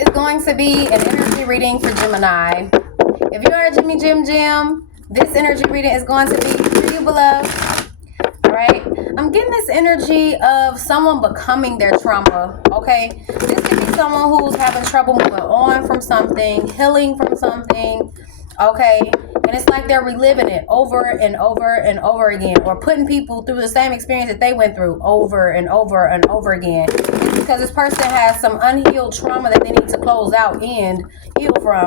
is going to be an energy reading for Gemini. If you are a Jimmy Jim, this energy reading is going to be for you, beloved. All right. I'm getting this energy of someone becoming their trauma. Okay. This could be someone who's having trouble moving on from something, healing from something. Okay. And it's like they're reliving it over and over and over again, or putting people through the same experience that they went through over and over and over again. It's because this person has some unhealed trauma that they need to close out and heal from.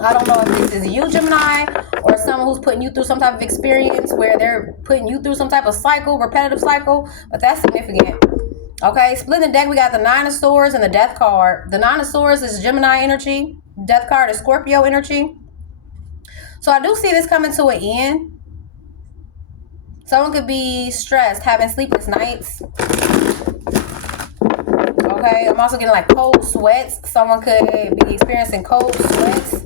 I don't know if this is you, Gemini, or someone who's putting you through some type of experience where they're putting you through some type of cycle, repetitive cycle, but that's significant. Okay, splitting the deck, we got the Nine of Swords and the Death card. The Nine of Swords is Gemini energy. Death card is Scorpio energy. So I do see this coming to an end. Someone could be stressed, having sleepless nights. Okay, I'm also getting like cold sweats. Someone could be experiencing cold sweats.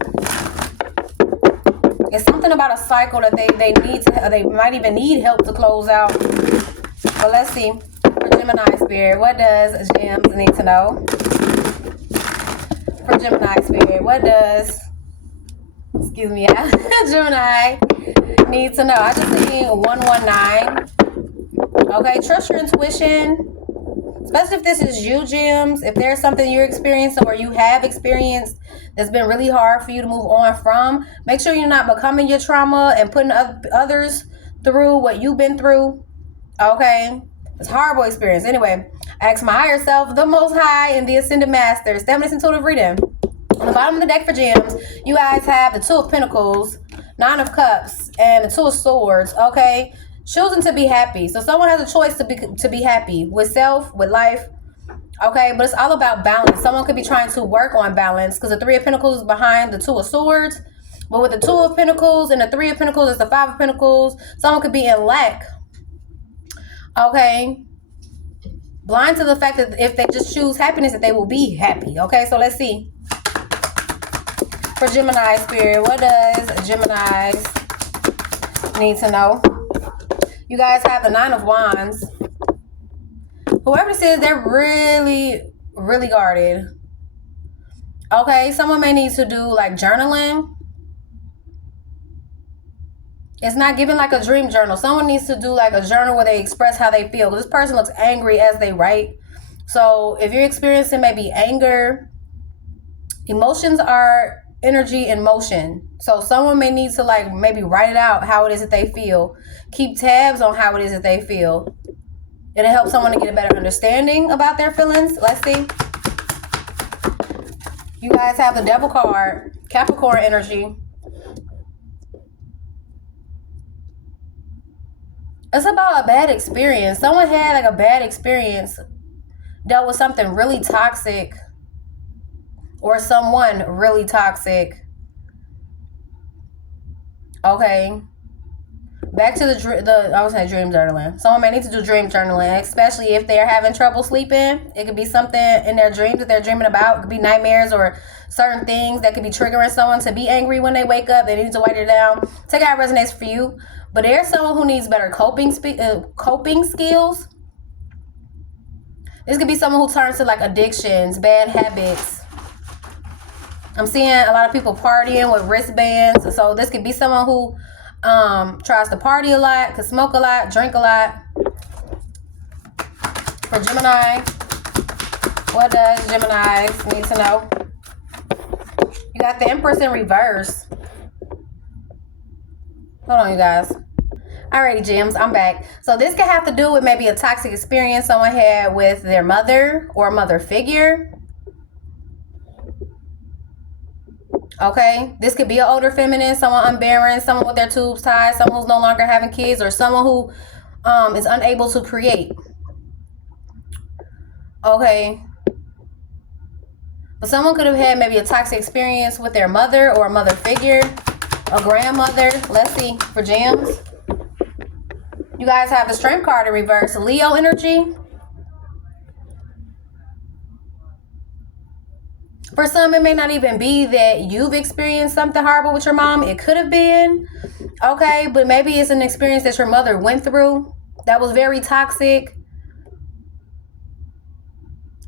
It's something about a cycle that they need to, they might even need help to close out. But let's see. For Gemini Spirit, what does Gems need to know? For Gemini Spirit, what does, excuse me, Gemini need to know? I just see 119. Okay, trust your intuition. Especially if this is you, Gems. If there's something you're experiencing or you have experienced that's been really hard for you to move on from, make sure you're not becoming your trauma and putting others through what you've been through. Okay? It's a horrible experience. Anyway, ask my higher self, the Most High, and the Ascended Master. Step this intuitive reading. On the bottom of the deck for Gems, you guys have the Two of Pentacles, Nine of Cups, and the Two of Swords. Okay? Choosing to be happy. So someone has a choice to be happy with self, with life. Okay, but it's all about balance. Someone could be trying to work on balance because the Three of Pentacles is behind the Two of Swords. But with the Two of Pentacles and the Three of Pentacles, it's the Five of Pentacles. Someone could be in lack. Okay. Blind to the fact that if they just choose happiness, that they will be happy. Okay, so let's see. For Gemini Spirit, what does Gemini need to know? You guys have the Nine of Wands. Whoever this is, they're really, really guarded. Okay, someone may need to do like journaling. It's not giving like a dream journal. Someone needs to do like a journal where they express how they feel. This person looks angry as they write. So if you're experiencing maybe anger, emotions are energy in motion. So someone may need to like maybe write it out, how it is that they feel. Keep tabs on how it is that they feel. It'll help someone to get a better understanding about their feelings. Let's see. You guys have the Devil card, Capricorn energy. It's about a bad experience. Someone had like a bad experience, dealt with something really toxic, or someone really toxic. Okay. Back to I was saying dream journaling. Someone may need to do dream journaling, especially if they're having trouble sleeping. It could be something in their dreams that they're dreaming about. It could be nightmares or certain things that could be triggering someone to be angry when they wake up. They need to write it down. Take out resonates for you. But there's someone who needs better coping skills. This could be someone who turns to like addictions, bad habits. I'm seeing a lot of people partying with wristbands. So this could be someone who tries to party a lot, could smoke a lot, drink a lot. For Gemini, what does Gemini need to know? You got the Empress in reverse. Hold on, you guys. Alrighty, Gems, I'm back. So this could have to do with maybe a toxic experience someone had with their mother or mother figure. Okay, this could be an older feminine, someone unbearing, someone with their tubes tied, someone who's no longer having kids, or someone who is unable to create. Okay. But someone could have had maybe a toxic experience with their mother or a mother figure, a grandmother. Let's see, for Gems. You guys have the Strength card in reverse, Leo energy. For some, it may not even be that you've experienced something horrible with your mom. It could have been. Okay, but maybe it's an experience that your mother went through that was very toxic.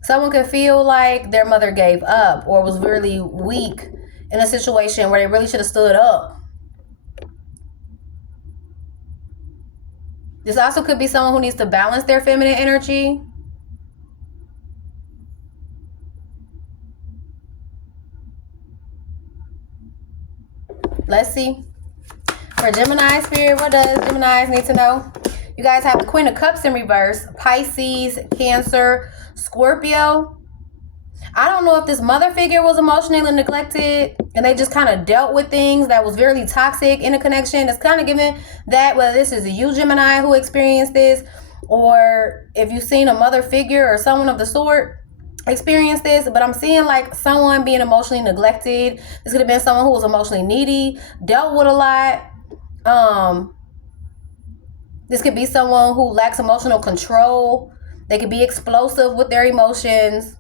Someone could feel like their mother gave up or was really weak in a situation where they really should have stood up. This also could be someone who needs to balance their feminine energy. Let's see. For Gemini spirit, what does Geminis need to know? You guys have the Queen of Cups in reverse, Pisces, Cancer, Scorpio. I don't know if this mother figure was emotionally neglected and they just kind of dealt with things that was very toxic in a connection. It's kind of given that whether this is a you Gemini who experienced this, or if you've seen a mother figure or someone of the sort experience this, but I'm seeing like someone being emotionally neglected. This could have been someone who was emotionally needy, dealt with a lot. This could be someone who lacks emotional control. They could be explosive with their emotions.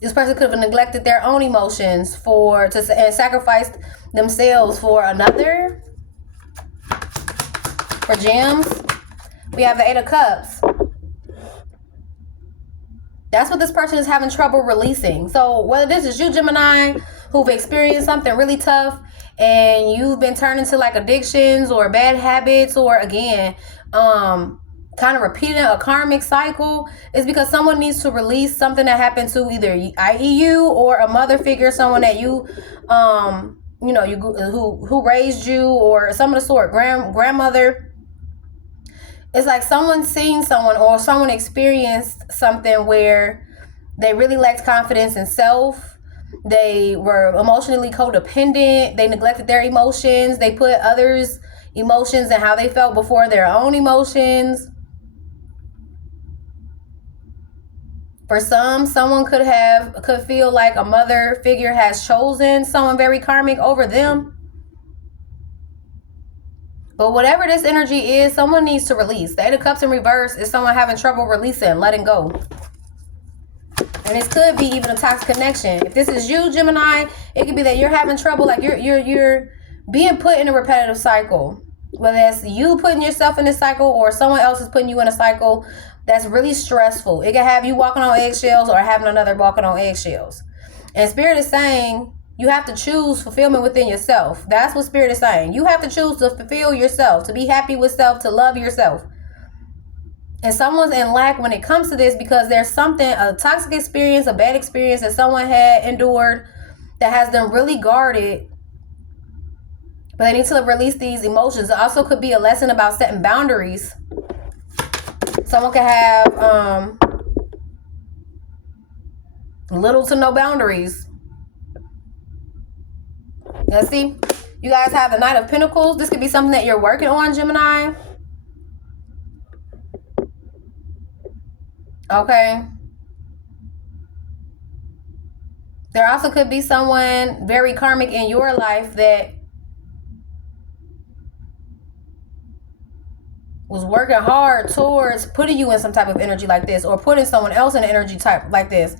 This person could have neglected their own emotions and sacrificed themselves for another. For gems, we have the Eight of Cups. That's what this person is having trouble releasing. So whether this is you, Gemini, who've experienced something really tough and you've been turned into like addictions or bad habits, or again, kind of repeating a karmic cycle, is because someone needs to release something that happened to either you or a mother figure, someone that you who raised you, or some of the sort, grandmother. It's like someone seen someone or someone experienced something where they really lacked confidence in self. They were emotionally codependent. They neglected their emotions. They put others' emotions and how they felt before their own emotions. For some, someone could feel like a mother figure has chosen someone very karmic over them. But whatever this energy is, someone needs to release. The Eight of Cups in reverse is someone having trouble releasing, letting go. And this could be even a toxic connection. If this is you, Gemini, it could be that you're having trouble, like you're being put in a repetitive cycle. Whether that's you putting yourself in this cycle or someone else is putting you in a cycle that's really stressful. It can have you walking on eggshells or having another walking on eggshells. And Spirit is saying you have to choose fulfillment within yourself. That's what Spirit is saying. You have to choose to fulfill yourself, to be happy with self, to love yourself. And someone's in lack when it comes to this because there's something, a toxic experience, a bad experience that someone had endured that has them really guarded. But they need to release these emotions. It also could be a lesson about setting boundaries. Someone could have little to no boundaries. Let's see. You guys have the Knight of Pentacles. This could be something that you're working on, Gemini. Okay. There also could be someone very karmic in your life that was working hard towards putting you in some type of energy like this, or putting someone else in an energy type like this.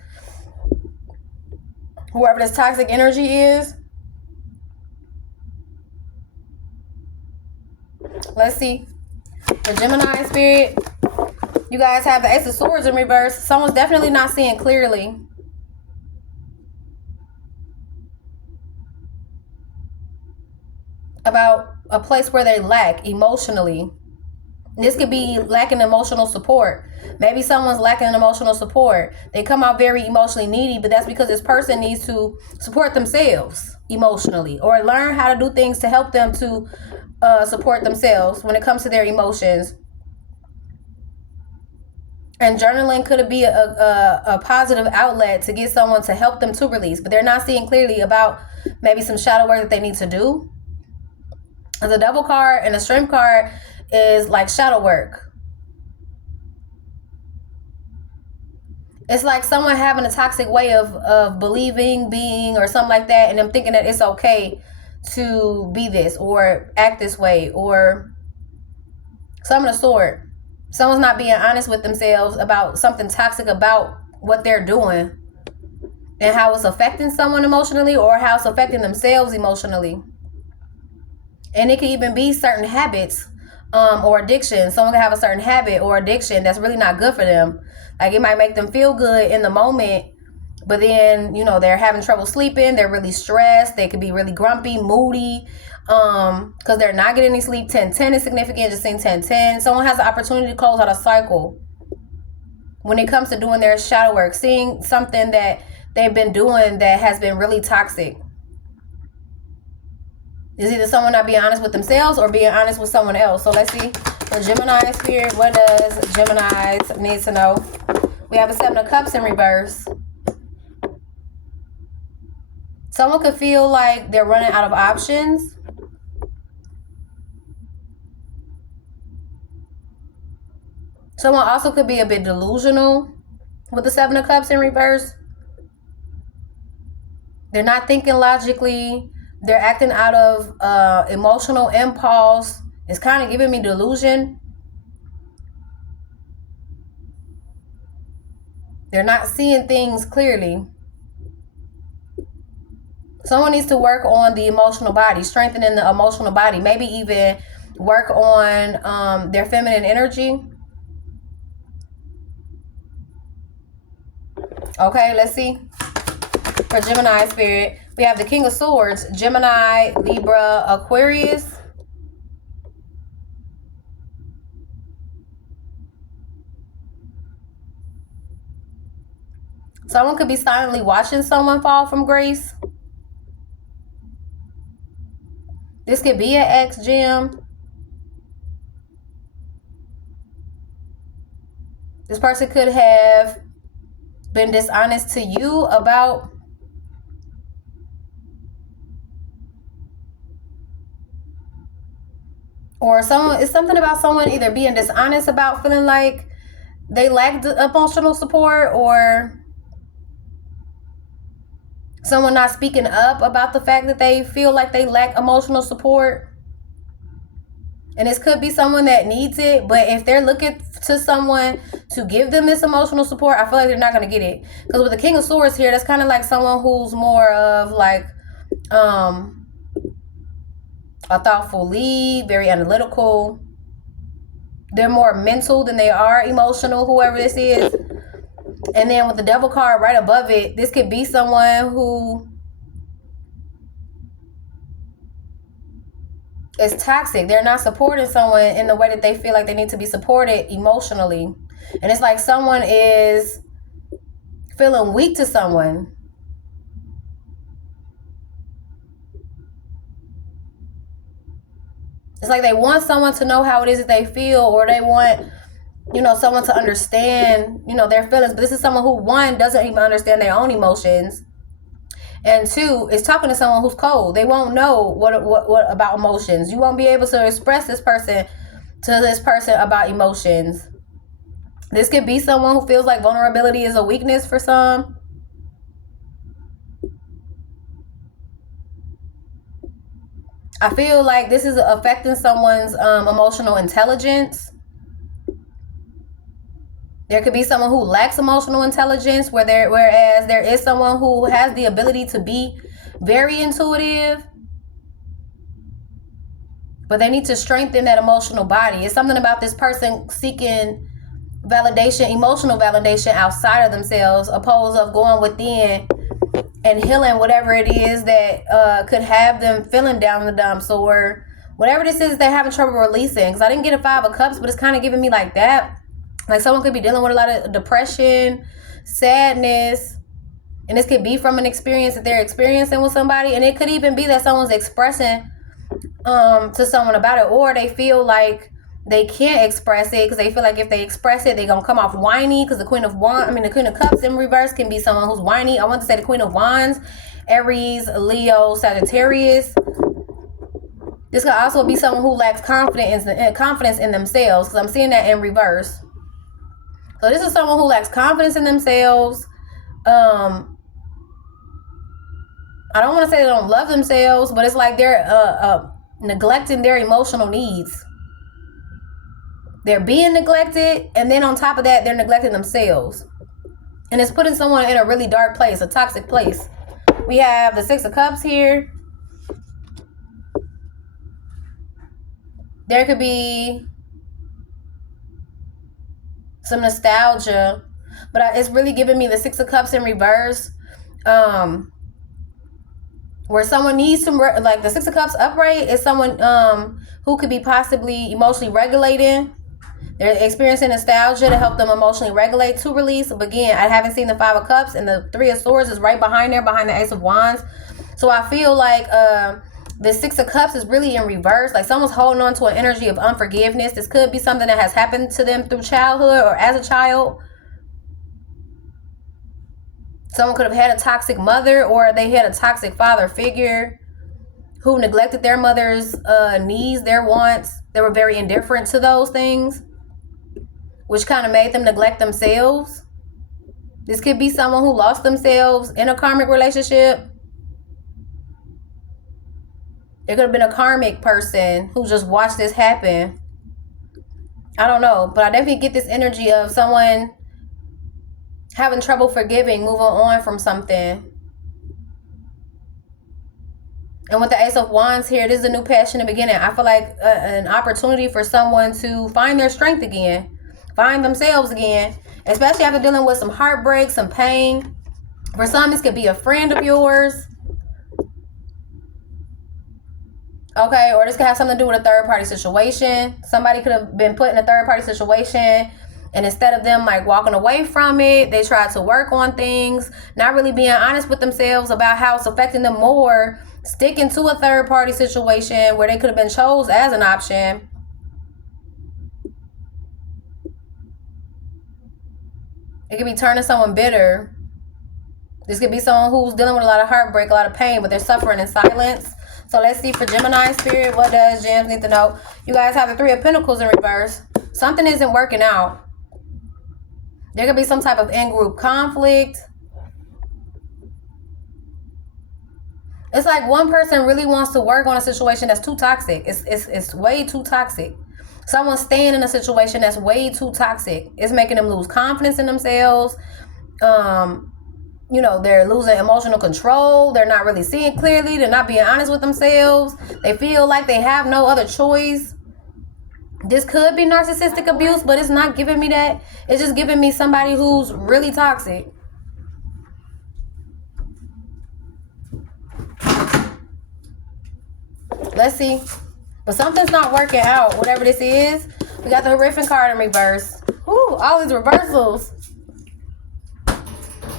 Whoever this toxic energy is. Let's see. The Gemini spirit. You guys have the Ace of Swords in reverse. Someone's definitely not seeing clearly. About a place where they lack emotionally. This could be lacking emotional support. Maybe someone's lacking emotional support. They come out very emotionally needy, but that's because this person needs to support themselves emotionally, or learn how to do things to help them to support themselves when it comes to their emotions. And journaling could be a positive outlet to get someone to help them to release, but they're not seeing clearly about maybe some shadow work that they need to do. The Devil card and the Strength card is like shadow work. It's like someone having a toxic way of believing, being, or something like that, and them thinking that it's okay to be this or act this way or some of the sort. Someone's not being honest with themselves about something toxic about what they're doing and how it's affecting someone emotionally or how it's affecting themselves emotionally. And it can even be certain habits or addiction. Someone can have a certain habit or addiction that's really not good for them. Like it might make them feel good in the moment, but then, you know, they're having trouble sleeping. They're really stressed. They could be really grumpy, moody, because they're not getting any sleep. 10-10 is significant. Just saying 10-10. Someone has the opportunity to close out a cycle when it comes to doing their shadow work, seeing something that they've been doing that has been really toxic. Is either someone not being honest with themselves or being honest with someone else. So let's see. For Gemini spirit, what does Geminis need to know? We have a 7 of Cups in reverse. Someone could feel like they're running out of options. Someone also could be a bit delusional with the 7 of Cups in reverse. They're not thinking logically. They're acting out of emotional impulse. It's kind of giving me delusion. They're not seeing things clearly. Someone needs to work on the emotional body, strengthening the emotional body. Maybe even work on their feminine energy. Okay, let's see. For Gemini spirit, we have the King of Swords, Gemini, Libra, Aquarius. Someone could be silently watching someone fall from grace. This could be an ex-gem. This person could have been dishonest to you about or someone, it's something about someone either being dishonest about feeling like they lack emotional support, or someone not speaking up about the fact that they feel like they lack emotional support. And this could be someone that needs it, but if they're looking to someone to give them this emotional support, I feel like they're not going to get it. Because with the King of Swords here, that's kind of like someone who's more of like a thoughtful lead, very analytical. They're more mental than they are emotional, whoever this is. And then with the Devil card right above it, this could be someone who is toxic. They're not supporting someone in the way that they feel like they need to be supported emotionally. And it's like someone is feeling weak to someone. It's like they want someone to know how it is that they feel, or they want, you know, someone to understand, you know, their feelings. But this is someone who, one, doesn't even understand their own emotions. And two, is talking to someone who's cold. They won't know what about emotions. You won't be able to express this person to this person about emotions. This could be someone who feels like vulnerability is a weakness for some. I feel like this is affecting someone's emotional intelligence. There could be someone who lacks emotional intelligence, whereas there is someone who has the ability to be very intuitive, but they need to strengthen that emotional body. It's something about this person seeking validation, emotional validation outside of themselves, opposed of going within and healing whatever it is that could have them feeling down in the dumps, or whatever this is they're having trouble releasing. Because I didn't get a 5 of Cups, but it's kind of giving me like that. Like someone could be dealing with a lot of depression, sadness, and this could be from an experience that they're experiencing with somebody. And it could even be that someone's expressing to someone about it, or they feel like they can't express it because they feel like if they express it, they're going to come off whiny. Because the Queen of Cups in reverse can be someone who's whiny. I want to say the Queen of Wands, Aries, Leo, Sagittarius. This could also be someone who lacks confidence in themselves, because I'm seeing that in reverse. So this is someone who lacks confidence in themselves. I don't want to say they don't love themselves, but it's like they're neglecting their emotional needs. They're being neglected, and then on top of that, they're neglecting themselves. And it's putting someone in a really dark place, a toxic place. We have the 6 of Cups here. There could be some nostalgia, but it's really giving me the Six of Cups in reverse, where someone needs some, like the Six of Cups upright is someone who could be possibly emotionally regulating. They're experiencing nostalgia to help them emotionally regulate to release. But again, I haven't seen the Five of Cups, and the Three of Swords is right behind there, behind the Ace of Wands. So I feel like the Six of Cups is really in reverse. Like someone's holding on to an energy of unforgiveness. This could be something that has happened to them through childhood or as a child. Someone could have had a toxic mother, or they had a toxic father figure who neglected their mother's needs, their wants. They were very indifferent to those things, which kind of made them neglect themselves. This could be someone who lost themselves in a karmic relationship. There could have been a karmic person who just watched this happen. I don't know, but I definitely get this energy of someone having trouble forgiving, moving on from something. And with the Ace of Wands here, this is a new passionate beginning. I feel like an opportunity for someone to find their strength again, find themselves again, especially after dealing with some heartbreak, some pain. For some, this could be a friend of yours. Okay, or this could have something to do with a third-party situation. Somebody could have been put in a third-party situation, and instead of them like walking away from it, they tried to work on things, not really being honest with themselves about how it's affecting them more, sticking to a third-party situation where they could have been chose as an option. It could be turning someone bitter. This could be someone who's dealing with a lot of heartbreak, a lot of pain, but they're suffering in silence. So let's see for Gemini spirit, what does Gems need to know? You guys have the Three of Pentacles in reverse. Something isn't working out. There could be some type of in-group conflict. It's like one person really wants to work on a situation that's too toxic. It's way too toxic. Someone's staying in a situation that's way too toxic. It's making them lose confidence in themselves. You know, they're losing emotional control. They're not really seeing clearly. They're not being honest with themselves. They feel like they have no other choice. This could be narcissistic abuse, but it's not giving me that. It's just giving me somebody who's really toxic. Let's see. But something's not working out, whatever this is. We got the Horrific card in reverse. Ooh, all these reversals.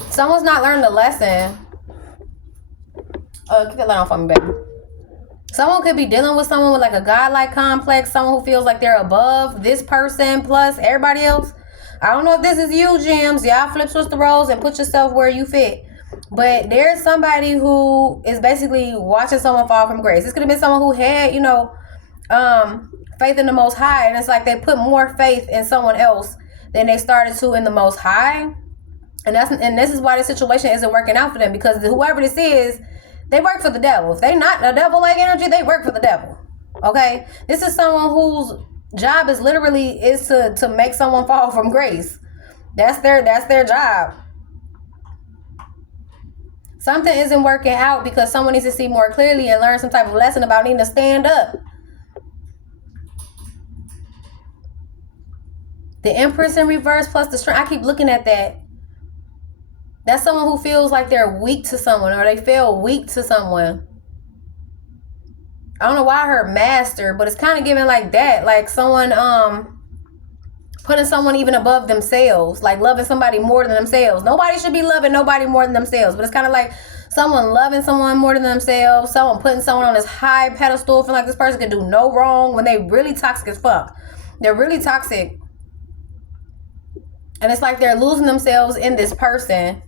Someone's not learning the lesson. Keep that light on for me, baby. Someone could be dealing with someone with like a godlike complex. Someone who feels like they're above this person plus everybody else. I don't know if this is you, Gems. Y'all flip switch the roles and put yourself where you fit. But there's somebody who is basically watching someone fall from grace. This could have been someone who had, you know, faith in the Most High. And it's like they put more faith in someone else than they started to in the Most High. And this is why the situation isn't working out for them, because whoever this is, they work for the devil. If they not a devil-like energy, they work for the devil. Okay? This is someone whose job is literally to make someone fall from grace. That's their job. Something isn't working out because someone needs to see more clearly and learn some type of lesson about needing to stand up. The Empress in reverse plus the Strength. I keep looking at that. That's someone who feels like they're weak to someone, or they feel weak to someone. I don't know why I heard master, but it's kind of giving like that. Like someone putting someone even above themselves, like loving somebody more than themselves. Nobody should be loving nobody more than themselves, but it's kind of like someone loving someone more than themselves, someone putting someone on this high pedestal, feeling like this person can do no wrong when they really toxic as fuck. They're really toxic. And it's like they're losing themselves in this person.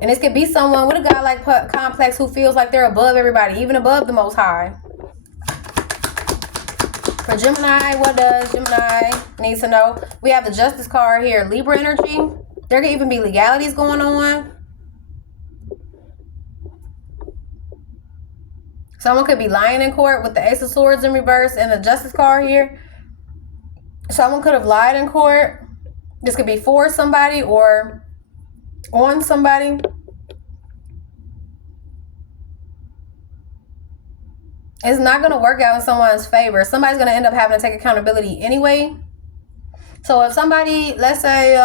And this could be someone with a godlike complex who feels like they're above everybody, even above the Most High. For Gemini, what does Gemini need to know? We have the Justice card here. Libra energy. There could even be legalities going on. Someone could be lying in court with the Ace of Swords in reverse and the Justice card here. Someone could have lied in court. This could be for somebody or on somebody. it's not going to work out in someone's favor. Somebody's going to end up having to take accountability anyway. So if somebody, let's say,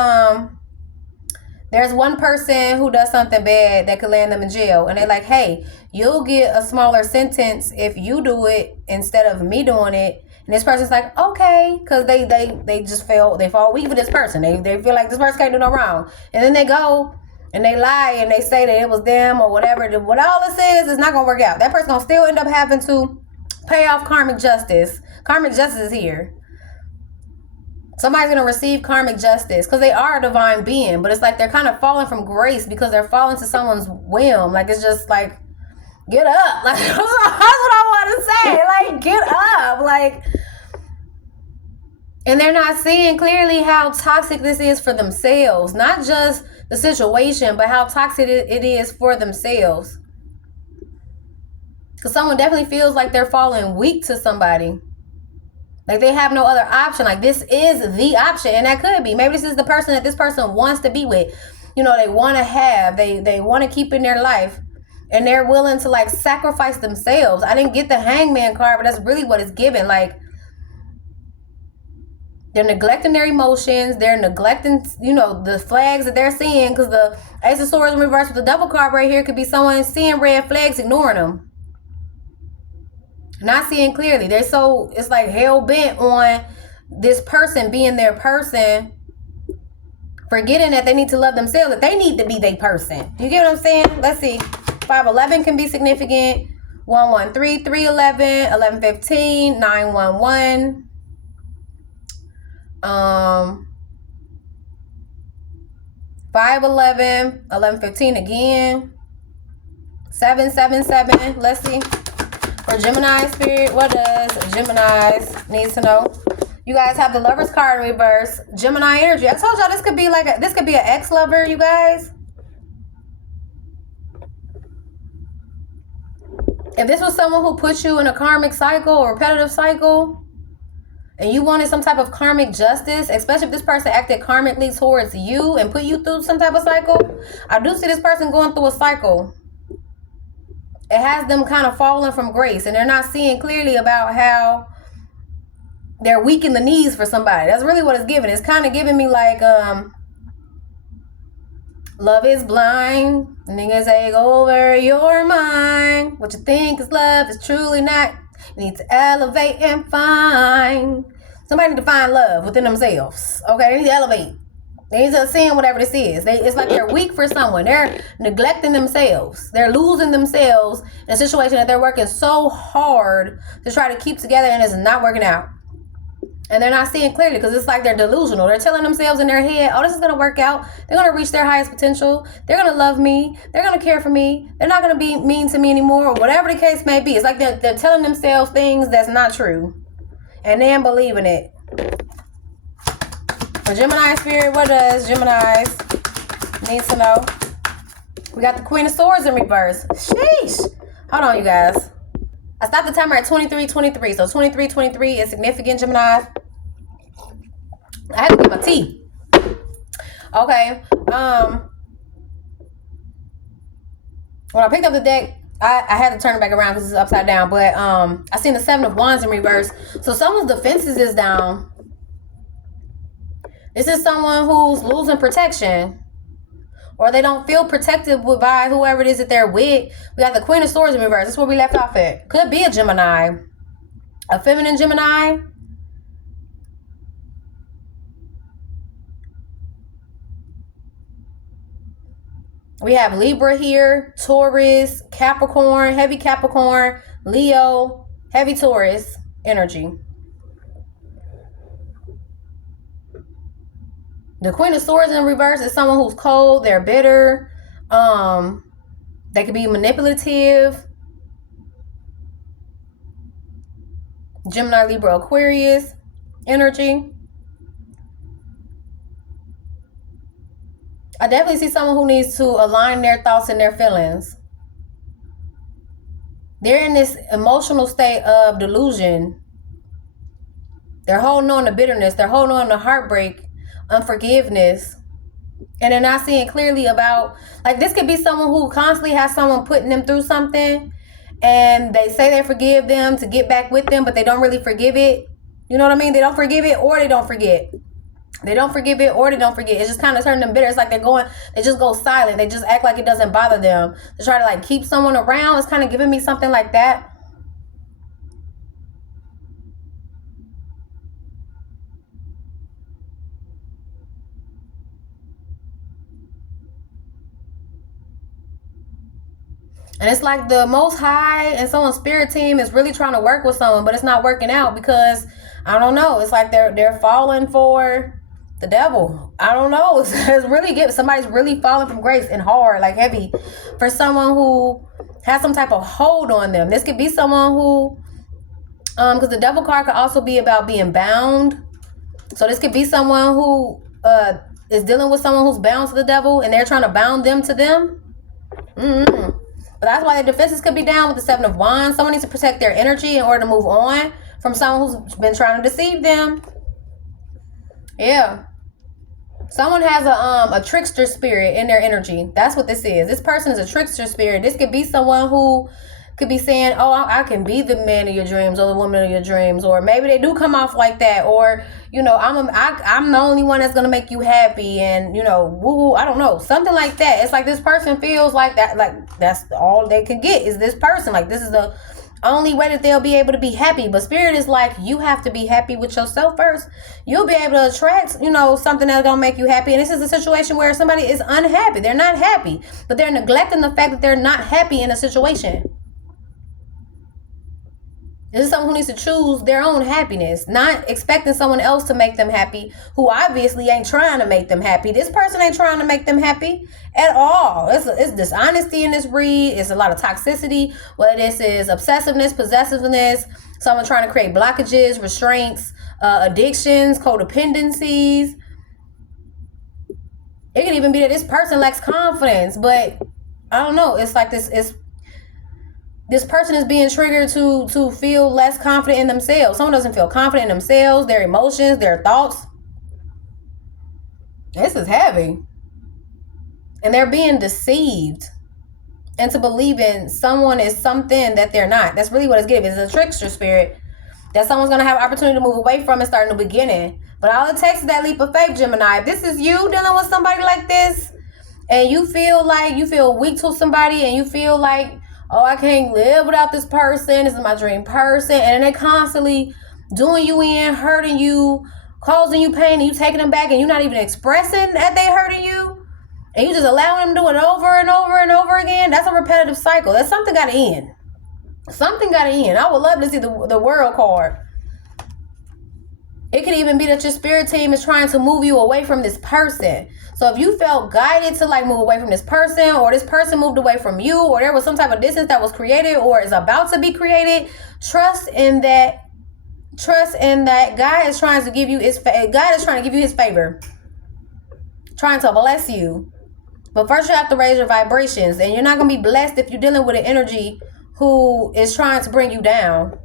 there's one person who does something bad that could land them in jail, and they're like, hey, you'll get a smaller sentence if you do it instead of me doing it. And this person's like, okay, because they just fall weak for this person. They feel like this person can't do no wrong. And then they go and they lie and they say that it was them or whatever. What all this is not going to work out. That person's going to still end up having to pay off karmic justice. Karmic justice is here. Somebody's going to receive karmic justice because they are a divine being, but it's like they're kind of falling from grace because they're falling to someone's whim. Like, it's just like, get up. Like, that's what I want to say. Like, get up. Like, and they're not seeing clearly how toxic this is for themselves. Not just the situation, but how toxic it is for themselves. Because someone definitely feels like they're falling weak to somebody. Like they have no other option. Like this is the option. And that could be. Maybe this is the person that this person wants to be with. You know, they want to have. They want to keep in their life. And they're willing to like sacrifice themselves. I didn't get the hangman card, but that's really what it's given. Like they're neglecting their emotions. They're neglecting, you know, the flags that they're seeing. Because the Ace of Swords in reverse with the double card right here could be someone seeing red flags, ignoring them. Not seeing clearly. They're so, it's like hell-bent on this person being their person, forgetting that they need to love themselves, that they need to be their person. You get what I'm saying? Let's see. 511 can be significant. 113, 311, 1115, 911. 511, 1115 again. 777. Let's see. For Gemini spirit, what does Gemini's need to know? You guys have the Lover's card in reverse. Gemini energy. I told y'all this could be like this could be an ex-lover, you guys. If this was someone who put you in a karmic cycle or repetitive cycle, and you wanted some type of karmic justice, especially if this person acted karmically towards you and put you through some type of cycle, I do see this person going through a cycle. It has them kind of falling from grace, and they're not seeing clearly about how they're weak in the knees for somebody. That's really what it's giving. It's kind of giving me like, love is blind. Niggas take over your mind. What you think is love is truly not. You need to elevate and find. Somebody need to find love within themselves. Okay, they need to elevate. They need to seeing whatever this is. It's like they're weak for someone. They're neglecting themselves. They're losing themselves in a situation that they're working so hard to try to keep together, and it's not working out. And they're not seeing clearly because it's like they're delusional. They're telling themselves in their head, oh, this is going to work out. They're going to reach their highest potential. They're going to love me. They're going to care for me. They're not going to be mean to me anymore, or whatever the case may be. It's like they're telling themselves things that's not true and then believing it. For Gemini spirit, what does Gemini's need to know? We got the Queen of Swords in reverse. Sheesh. Hold on, you guys. I stopped the timer at 23:23. So 23:23 is significant, Gemini. I had to get my tea. Okay. When I picked up the deck, I had to turn it back around because it's upside down. But I seen the Seven of Wands in reverse. So someone's defenses is down. This is someone who's losing protection, or they don't feel protected by whoever it is that they're with. We got the Queen of Swords in reverse. That's where we left off at. Could be a Gemini, a feminine Gemini. We have Libra here, Taurus, Capricorn, heavy Capricorn, Leo, heavy Taurus energy. The Queen of Swords in reverse is someone who's cold. They're bitter. They could be manipulative. Gemini, Libra, Aquarius energy. I definitely see someone who needs to align their thoughts and their feelings. They're in this emotional state of delusion. They're holding on to bitterness. They're holding on to heartbreak, unforgiveness, and they're not seeing clearly about, like, this could be someone who constantly has someone putting them through something, and they say they forgive them to get back with them, but they don't really forgive it. You know what I mean? They don't forgive it, or they don't forget. They don't forgive it, or they don't forget. It's just kind of turning them bitter. It's like they just go silent. They just act like it doesn't bother them. They try to like keep someone around. It's kind of giving me something like that. And it's like the Most High and someone's spirit team is really trying to work with someone, but it's not working out because, I don't know, it's like they're falling for the devil. I don't know. It's really good. Somebody's really falling from grace and hard, like heavy, for someone who has some type of hold on them. This could be someone who, because the devil card could also be about being bound. So this could be someone who is dealing with someone who's bound to the devil, and they're trying to bound them to them. But that's why their defenses could be down with the Seven of Wands. Someone needs to protect their energy in order to move on from someone who's been trying to deceive them. Yeah. Someone has a trickster spirit in their energy. That's what this is. This person is a trickster spirit. This could be someone who could be saying, oh, I can be the man of your dreams or the woman of your dreams. Or maybe they do come off like that. Or, you know, I'm the only one that's going to make you happy. And, you know, woo, I don't know. Something like that. It's like this person feels like that. Like that's all they can get is this person. Like this is the only way that they'll be able to be happy. But spirit is like, you have to be happy with yourself first. You'll be able to attract, you know, something that's going to make you happy. And this is a situation where somebody is unhappy. They're not happy. But they're neglecting the fact that they're not happy in a situation. This is someone who needs to choose their own happiness, not expecting someone else to make them happy, who obviously ain't trying to make them happy. This person ain't trying to make them happy at all. It's dishonesty in this read. It's a lot of toxicity, whether this is obsessiveness, possessiveness, someone trying to create blockages, restraints, addictions, codependencies. It could even be that this person lacks confidence, but I don't know. It's like this person is being triggered to feel less confident in themselves. Someone doesn't feel confident in themselves, their emotions, their thoughts. This is heavy. And they're being deceived into believing someone is something that they're not. That's really what it's giving. It's a trickster spirit that someone's going to have an opportunity to move away from and start in the beginning. But all it takes is that leap of faith, Gemini. If this is you dealing with somebody like this, and you feel weak to somebody, and you feel like, oh, I can't live without this person. This is my dream person. And they constantly doing you in, hurting you, causing you pain, and you taking them back, and you're not even expressing that they hurting you. And you just allowing them to do it over and over and over again. That's a repetitive cycle. That's something got to end. Something got to end. I would love to see the world card. It could even be that your spirit team is trying to move you away from this person. So if you felt guided to like move away from this person, or this person moved away from you, or there was some type of distance that was created or is about to be created, trust in that God is trying to give you his favor, trying to bless you. But first you have to raise your vibrations, and you're not going to be blessed if you're dealing with an energy who is trying to bring you down.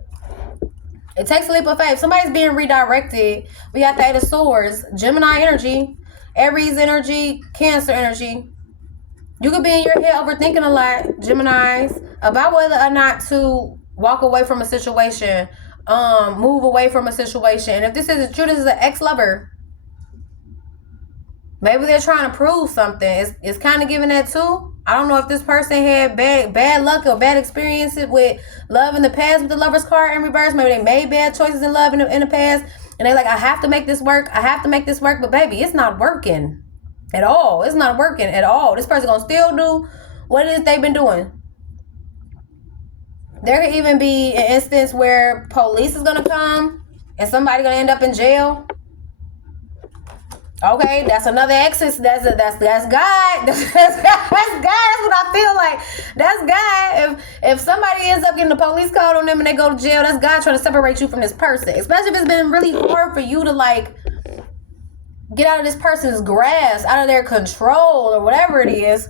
It takes a leap of faith. Somebody's being redirected. We got the Eight of Swords, Gemini energy, Aries energy, Cancer energy. You could be in your head overthinking a lot, Geminis, about whether or not to walk away from a situation, move away from a situation. And if this isn't true, this is an ex-lover. Maybe they're trying to prove something. It's kind of giving that too. I don't know if this person had bad luck or bad experiences with love in the past with the Lover's card in reverse. Maybe they made bad choices in love in the past. And they're like, I have to make this work. I have to make this work. But baby, it's not working at all. It's not working at all. This person going to still do what it is they've been doing. There could even be an instance where police is going to come and somebody going to end up in jail. Okay, that's another exit. That's God. That's God. That's what I feel like. That's God. If somebody ends up getting the police called on them and they go to jail, that's God trying to separate you from this person. Especially if it's been really hard for you to like get out of this person's grasp, out of their control, or whatever it is.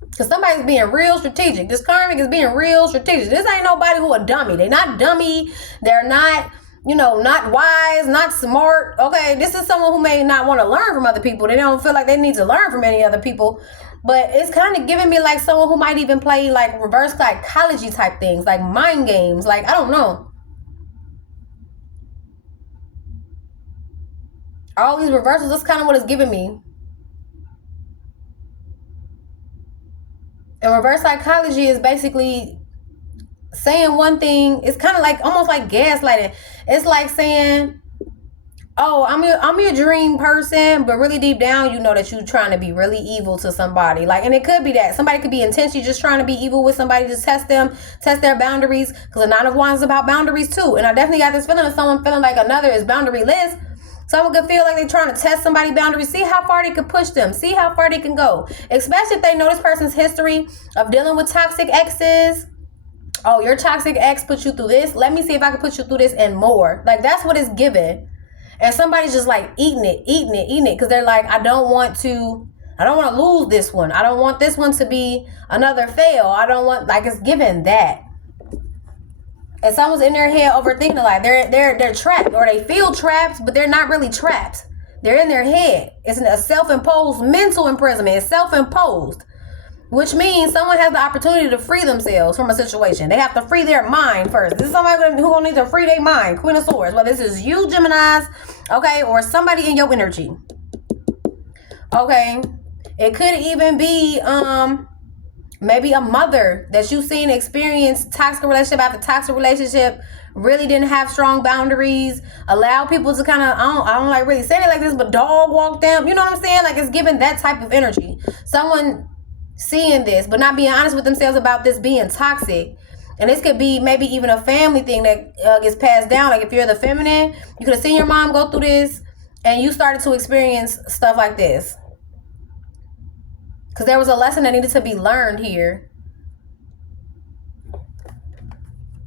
Because somebody's being real strategic. This karmic is being real strategic. This ain't nobody who a dummy. They're not dummy. They're not, not wise, not smart. Okay, this is someone who may not want to learn from other people. They don't feel like they need to learn from any other people. But it's kind of giving me like someone who might even play like reverse psychology type things, like mind games. Like, I don't know. All these reversals, that's kind of what it's giving me. And reverse psychology is basically saying one thing. It's kind of like almost like gaslighting. It's like saying, oh, I'm your dream person, but really deep down, you know that you're trying to be really evil to somebody. Like, and it could be that somebody could be intentionally just trying to be evil with somebody to test their boundaries. Because the 9 of Wands is about boundaries too. And I definitely got this feeling of someone feeling like another is boundaryless. Someone could feel like they're trying to test somebody's boundaries, see how far they can push them, see how far they can go. Especially if they know this person's history of dealing with toxic exes. Oh, your toxic ex put you through this. Let me see if I can put you through this and more. Like, that's what it's given. And somebody's just like eating it. Because they're like, I don't want to lose this one. I don't want this one to be another fail. I don't want, like, it's given that. And someone's in their head overthinking a lot. They're trapped, or they feel trapped, but they're not really trapped. They're in their head. It's a self-imposed mental imprisonment. It's self-imposed, which means someone has the opportunity to free themselves from a situation. They have to free their mind first. This is somebody who gonna need to free their mind. Queen of Swords. Whether this is you, Geminis, okay, or somebody in your energy. Okay, it could even be maybe a mother that you've seen experience toxic relationship after toxic relationship, really didn't have strong boundaries, allow people to kind of, I don't like really saying it like this, but dog walk them, you know what I'm saying? Like, it's giving that type of energy. Someone seeing this, but not being honest with themselves about this being toxic. And this could be maybe even a family thing that gets passed down. Like, if you're the feminine, you could have seen your mom go through this, and you started to experience stuff like this. Because there was a lesson that needed to be learned here.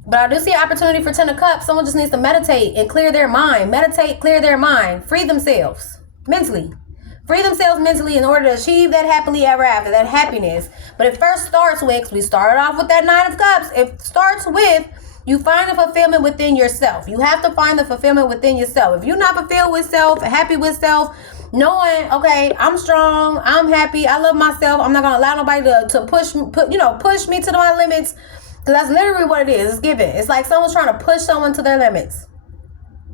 But I do see an opportunity for 10 of Cups. Someone just needs to meditate and clear their mind. Meditate, clear their mind. Free themselves mentally. Free themselves mentally in order to achieve that happily ever after, that happiness. But it first starts with, because we started off with that 9 of Cups, it starts with you find the fulfillment within yourself. You have to find the fulfillment within yourself. If you're not fulfilled with self, happy with self, knowing, okay, I'm strong, I'm happy, I love myself, I'm not going to allow nobody to push me to my limits, because that's literally what it is. It's given. It's like someone's trying to push someone to their limits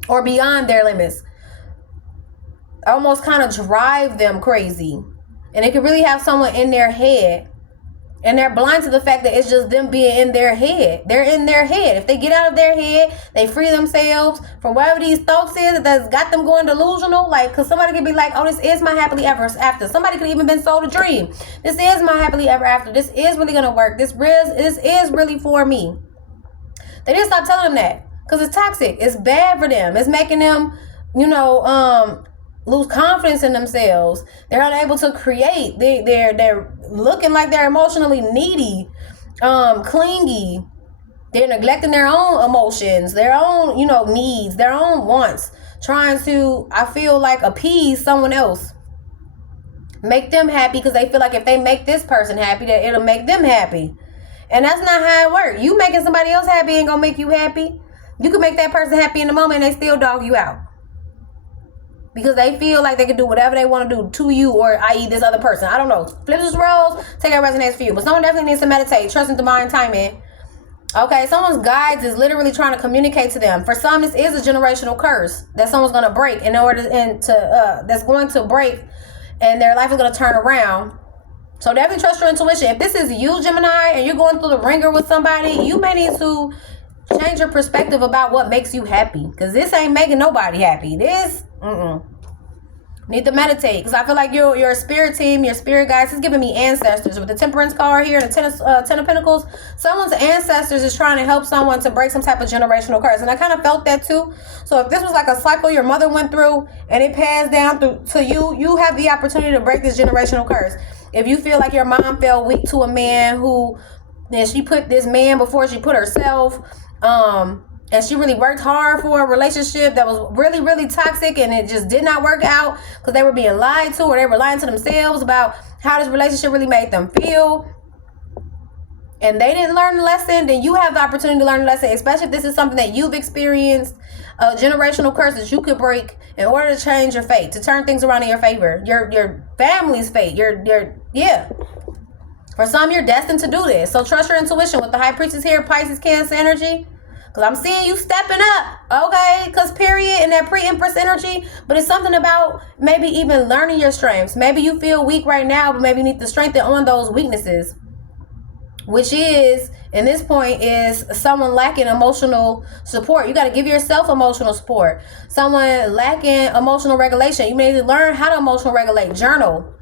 or beyond their limits, almost kind of drive them crazy. And it could really have someone in their head, and they're blind to the fact that it's just them being in their head. They're in their head. If they get out of their head, they free themselves from whatever these thoughts is that's got them going delusional. Like, because somebody could be like, oh, this is my happily ever after. Somebody could even been sold a dream. This is my happily ever after. This is really going to work. This is really for me. They didn't stop telling them that, because it's toxic. It's bad for them. It's making them, lose confidence in themselves. They're unable to create. They're looking like they're emotionally needy, clingy. They're neglecting their own emotions, their own, needs, their own wants, trying to, I feel like, appease someone else, make them happy, because they feel like if they make this person happy, that it'll make them happy. And that's not how it works. You making somebody else happy ain't gonna make you happy. You can make that person happy in the moment, and they still dog you out, because they feel like they can do whatever they want to do to you, or i.e. this other person. I don't know. Flip this roles, take out resonates for you. But someone definitely needs to meditate, trust in divine timing. Okay, someone's guides is literally trying to communicate to them. For some, this is a generational curse that someone's going to break that's going to break, and their life is going to turn around. So definitely trust your intuition. If this is you, Gemini, and you're going through the ringer with somebody, you may need to change your perspective about what makes you happy, because this ain't making nobody happy. This need to meditate, because I feel like your spirit team, your spirit guides is giving me ancestors with the Temperance card here and the Ten of Pentacles. Someone's ancestors is trying to help someone to break some type of generational curse, and I kind of felt that too. So if this was like a cycle your mother went through and it passed down to you, you have the opportunity to break this generational curse. If you feel like your mom fell weak to a man then she put this man before she put herself, and she really worked hard for a relationship that was really, really toxic, and it just did not work out because they were being lied to, or they were lying to themselves about how this relationship really made them feel, and they didn't learn the lesson, then you have the opportunity to learn the lesson, especially if this is something that you've experienced, a generational curse that you could break in order to change your fate, to turn things around in your favor, your family's fate, For some, you're destined to do this. So trust your intuition with the High Priestess here, Pisces, Cancer energy. Because I'm seeing you stepping up, okay? Because period, in that pre-Empress energy. But it's something about maybe even learning your strengths. Maybe you feel weak right now, but maybe you need to strengthen on those weaknesses. Which is, in this point, is someone lacking emotional support. You got to give yourself emotional support. Someone lacking emotional regulation. You may need to learn how to emotional regulate. Journal.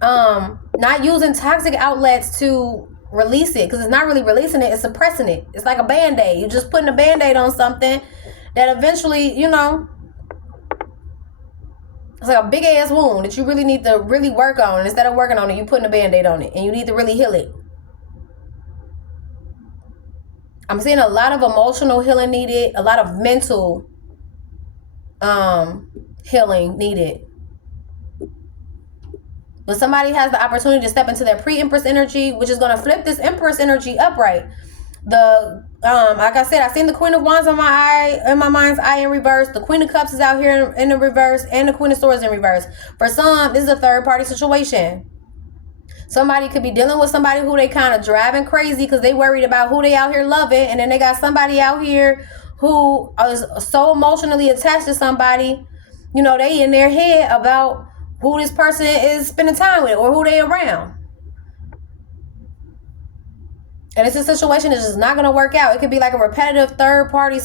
Not using toxic outlets to release it, because it's not really releasing it, it's suppressing it. It's like a band-aid. You're just putting a band-aid on something that eventually, you know, it's like a big ass wound that you really need to really work on. And instead of working on it, you're putting a band-aid on it, and you need to really heal it. I'm seeing a lot of emotional healing needed, a lot of mental healing needed. But somebody has the opportunity to step into their pre-Empress energy, which is going to flip this Empress energy upright. Like I said, I've seen the Queen of Wands in my mind's eye in reverse. The Queen of Cups is out here in the reverse, and the Queen of Swords in reverse. For some, this is a third-party situation. Somebody could be dealing with somebody who they kind of driving crazy because they worried about who they out here loving, and then they got somebody out here who is so emotionally attached to somebody. You know, they in their head about who this person is spending time with or who they around. And it's a situation that's just not going to work out. It could be like a repetitive third-party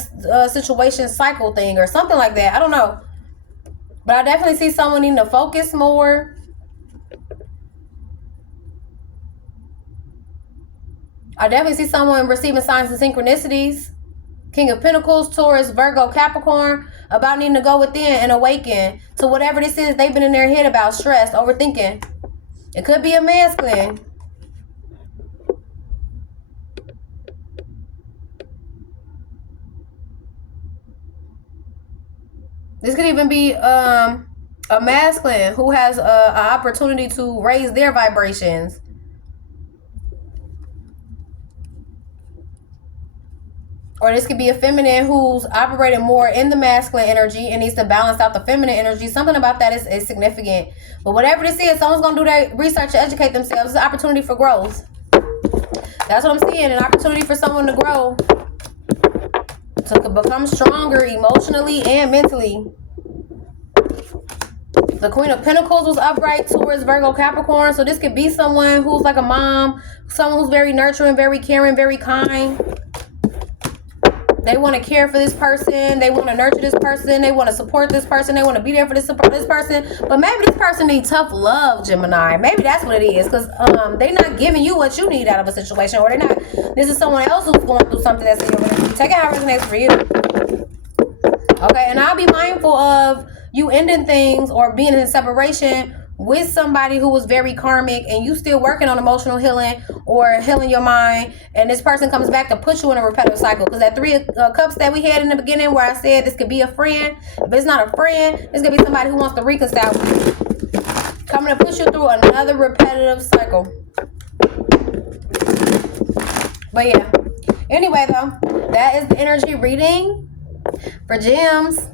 situation cycle thing or something like that. I don't know. But I definitely see someone needing to focus more. I definitely see someone receiving signs and synchronicities. King of Pentacles, Taurus, Virgo, Capricorn, about needing to go within and awaken to whatever this is they've been in their head about, stressed, overthinking. It could be a masculine. This could even be a masculine who has an opportunity to raise their vibrations. Or this could be a feminine who's operating more in the masculine energy and needs to balance out the feminine energy. Something about that is significant. But whatever this is, someone's going to do their research to educate themselves. It's an opportunity for growth. That's what I'm seeing. An opportunity for someone to grow. To become stronger emotionally and mentally. The Queen of Pentacles was upright towards Virgo, Capricorn. So this could be someone who's like a mom. Someone who's very nurturing, very caring, very kind. They want to care for this person. They want to nurture this person. They want to support this person. They want to be there for this person. But maybe this person needs tough love, Gemini. Maybe that's what it is. Because they're not giving you what you need out of a situation. Or they're not. This is someone else who's going through something that's in your energy. Take it how it resonates for you. Okay, and I'll be mindful of you ending things or being in separation with somebody who was very karmic and you still working on emotional healing or healing your mind, and this person comes back to put you in a repetitive cycle. Because that 3 of Cups that we had in the beginning where I said this could be a friend, if it's not a friend, it's going to be somebody who wants to reconcile with you. Coming to push you through another repetitive cycle. But yeah. Anyway though, that is the energy reading for gems.